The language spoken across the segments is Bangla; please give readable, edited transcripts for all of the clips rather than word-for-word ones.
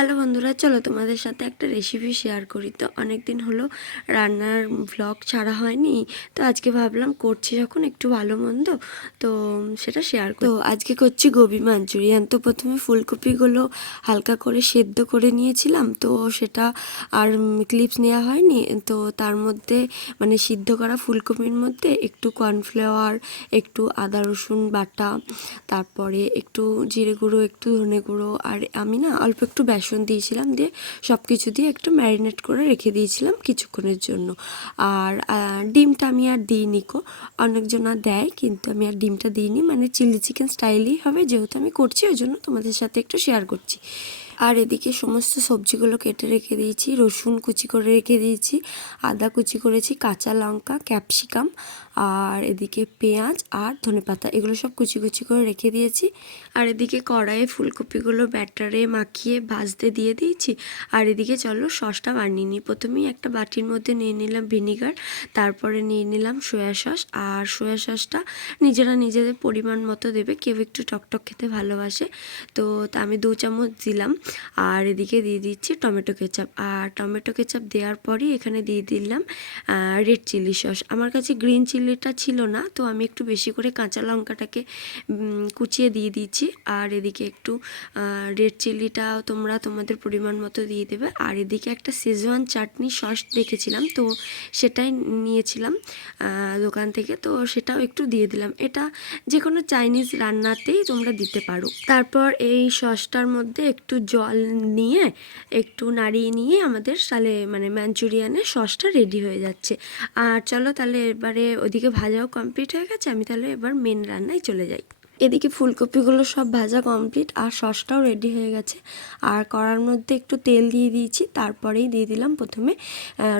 হ্যালো বন্ধুরা, চলো তোমাদের সাথে একটা রেসিপি শেয়ার করি। তো অনেক দিন হলো রান্নার ভ্লগ ছাড়া হয়নি, তো আজকে ভাবলাম করছি যখন একটু ভালো মন্দ তো সেটা শেয়ার করি। তো আজকে করছি গোবি মাঞ্চুরিয়ান। তো প্রথমে ফুলকপিগুলো হালকা করে সেদ্ধ করে নিয়েছিলাম, তো সেটা আর ক্লিপস নেওয়া হয়নি। তো তার মধ্যে মানে সিদ্ধ করা ফুলকপির মধ্যে একটু কর্নফ্লাওয়ার, একটু আদা রসুন বাটা, তারপরে একটু জিরে গুঁড়ো, একটু ধনে গুঁড়ো, আর আমি না অল্প একটু বেসন দিয়েছিলাম, দিয়ে সব কিছু দিয়ে একটু ম্যারিনেট করে রেখে দিয়েছিলাম কিছুক্ষণের জন্য। আর ডিমটা আমি আর দিইনি কো, অনেকজনা দেয় কিন্তু আমি আর ডিমটা দিইনি, মানে চিলি চিকেন স্টাইলই হবে, যেহেতু আমি করছি ওই জন্য তোমাদের সাথে একটু শেয়ার করছি। আর এদিকে সমস্ত সবজিগুলো কেটে রেখে দিয়েছি, রসুন কুচি করে রেখে দিয়েছি, আদা কুচি করেছি, কাঁচা লঙ্কা, ক্যাপসিকাম, আর এদিকে পেঁয়াজ আর ধনেপাতা, এগুলো সব কুচি কুচি করে রেখে দিয়েছি। আর এদিকে কড়াইয়ে ফুলকপিগুলো ব্যাটারে মাখিয়ে ভাজতে দিয়ে দিয়েছি। আর এদিকে চলো সসটা বানিয়ে নিই। প্রথমেই একটা বাটির মধ্যে নিয়ে নিলাম ভিনিগার, তারপরে নিয়ে নিলাম সয়া সস। আর সয়া সসটা নিজেরা নিজেদের পরিমাণ মতো দেবে, কেউ একটু টকটক খেতে ভালোবাসে, তো আমি 2 চামচ দিলাম। আর এদিকে দিয়ে দিচ্ছি টমেটো কেচাপ। আর টমেটো কেচাপ দেওয়ার পরই এখানে দিয়ে দিলাম রেড চিলি সস। আমার কাছে গ্রিন চিলিটা ছিল না, তো আমি একটু বেশি করে কাঁচা লঙ্কাটাকে কুচিয়ে দিয়ে দিচ্ছি। আর এদিকে একটু রেড চিলিটা তোমরা তোমাদের পরিমাণ মতো দিয়ে দেবে। আর এদিকে একটা শেজওয়ান চাটনি সস দেখেছিলাম, তো সেটাই নিয়েছিলাম দোকান থেকে, তো সেটাও একটু দিয়ে দিলাম। এটা যে কোনো চাইনিজ রান্নাতেই তোমরা দিতে পারো। তারপর এই সসটার মধ্যে একটু জল নিয়ে একটু নাড়িয়ে নিয়ে আমাদের সালে মানে ম্যাঞ্চুরিয়ানের সসটা রেডি হয়ে যাচ্ছে। আর চলো তাহলে এবারে ওদিকে ভাজাও কমপ্লিট হয়ে গেছে, আমি তাহলে এবার মেন রান্নায় চলে যাই। এদিকে ফুলকপিগুলো সব ভাজা কমপ্লিট আর সসটাও রেডি হয়ে গেছে। আর কড়ার মধ্যে একটু তেল দিয়ে দিয়েছি, তারপরেই দিয়ে দিলাম প্রথমে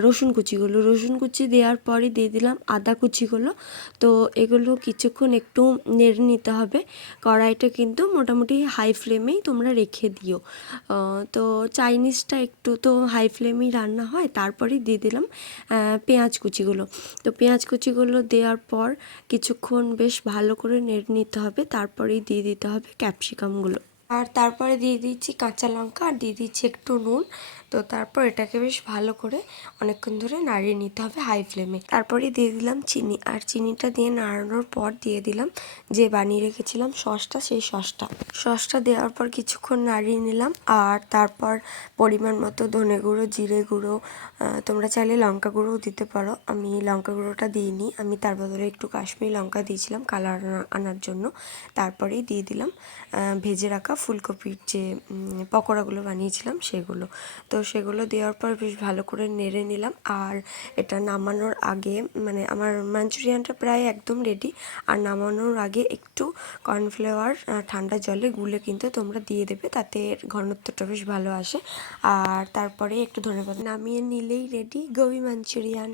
রসুন কুচিগুলো। রসুন কুচি দেওয়ার পরে দিয়ে দিলাম আদা কুচিগুলো। তো এগুলো কিছুক্ষণ একটু নেড়ে নিতে হবে। কড়াইটা কিন্তু মোটামুটি হাই ফ্লেমেই তোমরা রেখে দিও। তো চাইনিজটা একটু তো হাই ফ্লেমেই রান্না হয়। তারপরেই দিয়ে দিলাম পেঁয়াজ কুচিগুলো। তো পেঁয়াজ কুচিগুলো দেওয়ার পর কিছুক্ষণ বেশ ভালো করে নেড়ে নিতে হবে, তারপরেই দিয়ে দিতে হবে ক্যাপসিকামগুলো। আর তারপরে দিয়ে দিচ্ছি কাঁচা লঙ্কা, আর দিয়ে দিচ্ছি একটু নুন। তো তারপর এটাকে বেশ ভালো করে অনেকক্ষণ ধরে নাড়িয়ে নিতে হবে হাই ফ্লেমে। তারপরে দিয়ে দিলাম চিনি, আর চিনিটা দিয়ে নাড়ানোর পর দিয়ে দিলাম যে বানিয়ে রেখেছিলাম সসটা, সেই সসটা দেওয়ার পর কিছুক্ষণ নাড়িয়ে নিলাম। আর তারপর পরিমাণ মতো ধনে গুঁড়ো, জিরে গুঁড়ো, তোমরা চাইলে লঙ্কা গুঁড়োও দিতে পারো। আমি লঙ্কা গুঁড়োটা দিইনি, আমি তার বদলে একটু কাশ্মীরি লঙ্কা দিয়েছিলাম কালার আনার জন্য। তারপরেই দিয়ে দিলাম ভেজে রাখা ফুলকপির যে পকোড়াগুলো বানিয়েছিলাম সেগুলো। তো সেগুলো দেওয়ার পর বেশ ভালো করে নেড়ে নিলাম। আর এটা নামানোর আগে মানে আমার মাঞ্চুরিয়ানটা প্রায় একদম রেডি। আর নামানোর আগে একটু কর্নফ্লাওয়ার ঠান্ডা জলে গুলে কিন্তু তোমরা দিয়ে দেবে, তাতে ঘনত্বটা বেশ ভালো আসে। আর তারপরে একটু ধনেপাতা, নামিয়ে নিলেই রেডি গোবি মাঞ্চুরিয়ান।